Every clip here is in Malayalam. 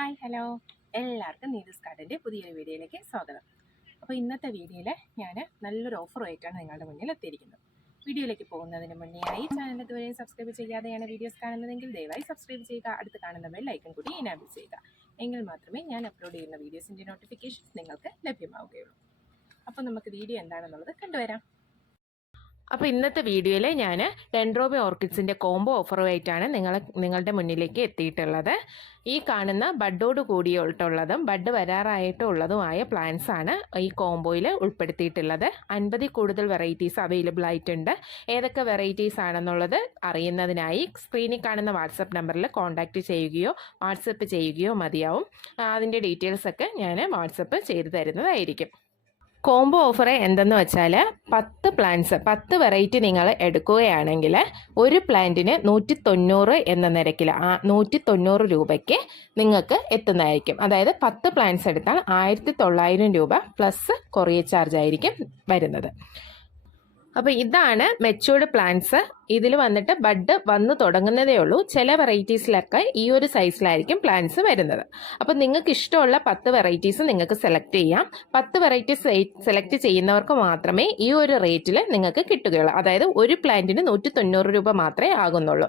Hi hello. എല്ലാവർക്കും നീതിസ് കാർഡിന്റെ പുതിയൊരു വീഡിയോയിലേക്ക് സ്വാഗതം. അപ്പോൾ ഇന്നത്തെ വീഡിയോയിൽ ഞാൻ നല്ലൊരു ഓഫറുമായിട്ടാണ് നിങ്ങളുടെ മുന്നിൽ എത്തിയിരിക്കുന്നത്. വീഡിയോയിലേക്ക് പോകുന്നതിന് മുന്നേ ഈ ചാനൽ ഇതുവരെ സബ്സ്ക്രൈബ് ചെയ്യാതെയാണ് വീഡിയോസ് കാണുന്നതെങ്കിൽ ദയവായി സബ്സ്ക്രൈബ് ചെയ്യുക. അടുത്ത് കാണുന്ന ബെൽ ഐക്കൺ കൂടി ഇനാബിൾ ചെയ്യുക. എങ്കിൽ മാത്രമേ ഞാൻ അപ്ലോഡ് ചെയ്യുന്ന വീഡിയോസിന്റെ നോട്ടിഫിക്കേഷൻസ് നിങ്ങൾക്ക് ലഭ്യമാവുകയുള്ളൂ. അപ്പോൾ നമുക്ക് വീഡിയോ എന്താണെന്നുള്ളത് കണ്ടുവരാം. അപ്പോൾ ഇന്നത്തെ വീഡിയോയിൽ ഞാൻ ഡെൻഡ്രോബി ഓർക്കിഡ്സിന്റെ കോംബോ ഓഫറുമായിട്ടാണ് നിങ്ങൾ നിങ്ങളുടെ മുന്നിലേക്ക് എത്തിയിട്ടുള്ളത്. ഈ കാണുന്ന ബഡോട് കൂടിയിട്ടുള്ളതും ബഡ് വരാറായിട്ടുള്ളതുമായ പ്ലാന്റ്സ് ആണ് ഈ കോംബോയിൽ ഉൾപ്പെടുത്തിയിട്ടുള്ളത്. അൻപതിൽ കൂടുതൽ വെറൈറ്റീസ് അവൈലബിൾ ആയിട്ടുണ്ട്. ഏതൊക്കെ വെറൈറ്റീസ് ആണെന്നുള്ളത് അറിയുന്നതിനായി സ്ക്രീനിൽ കാണുന്ന വാട്സപ്പ് നമ്പറിൽ കോൺടാക്റ്റ് ചെയ്യുകയോ വാട്സപ്പ് ചെയ്യുകയോ മതിയാവും. അതിന്റെ ഡീറ്റെയിൽസൊക്കെ ഞാൻ വാട്സപ്പ് ചെയ്തു തരുന്നതായിരിക്കും. കോംബോ ഓഫർ എന്തെന്ന് വെച്ചാൽ പത്ത് പ്ലാന്റ്സ് പത്ത് വെറൈറ്റി നിങ്ങൾ എടുക്കുകയാണെങ്കിൽ ഒരു പ്ലാന്റിന് നൂറ്റി തൊണ്ണൂറ് എന്ന നിരക്കിൽ നൂറ്റി തൊണ്ണൂറ് രൂപയ്ക്ക് നിങ്ങൾക്ക് എത്തുന്നതായിരിക്കും. അതായത് പത്ത് പ്ലാന്റ്സ് എടുത്താൽ ആയിരത്തി തൊള്ളായിരം രൂപ പ്ലസ് കൊറിയ ചാർജ് ആയിരിക്കും വരുന്നത്. അപ്പോൾ ഇതാണ് മെച്ചൂർഡ് പ്ലാന്റ്സ് ഇതിൽ വന്നിട്ട് ബഡ് വന്ന് തുടങ്ങുന്നതേ ഉള്ളൂ. ചില വെറൈറ്റീസിലൊക്കെ ഈ ഒരു സൈസിലായിരിക്കും പ്ലാന്റ്സ് വരുന്നത്. അപ്പോൾ നിങ്ങൾക്ക് ഇഷ്ടമുള്ള പത്ത് വെറൈറ്റീസ് നിങ്ങൾക്ക് സെലക്ട് ചെയ്യാം. പത്ത് വെറൈറ്റീസ് സെലക്ട് ചെയ്യുന്നവർക്ക് മാത്രമേ ഈ ഒരു റേറ്റിൽ നിങ്ങൾക്ക് കിട്ടുകയുള്ളൂ. അതായത് ഒരു പ്ലാന്റിന് നൂറ്റി തൊണ്ണൂറ് രൂപ മാത്രമേ ആകുന്നുള്ളൂ.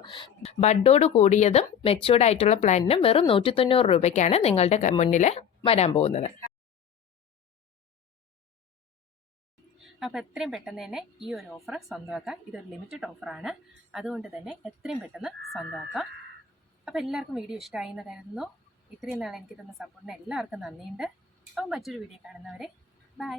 ബഡോട് കൂടിയതും മെച്ചൂർഡ് ആയിട്ടുള്ള പ്ലാന്റിനും വെറും നൂറ്റി തൊണ്ണൂറ് രൂപയ്ക്കാണ് നിങ്ങളുടെ മുന്നിൽ വരാൻ പോകുന്നത്. അപ്പോൾ എത്രയും പെട്ടെന്ന് തന്നെ ഈ ഒരു ഓഫർ സ്വന്തമാക്കാം. ഇതൊരു ലിമിറ്റഡ് ഓഫറാണ് അതുകൊണ്ട് തന്നെ എത്രയും പെട്ടെന്ന് സ്വന്തമാക്കാം. അപ്പോൾ എല്ലാവർക്കും വീഡിയോ ഇഷ്ടമായി എന്ന് കരുതുന്നു. ഇത്രയും നാൾ എനിക്ക് തന്ന സപ്പോർട്ടിന് എല്ലാവർക്കും നന്ദിയുണ്ട്. അപ്പോൾ മറ്റൊരു വീഡിയോ കാണുന്നവരെ ബൈ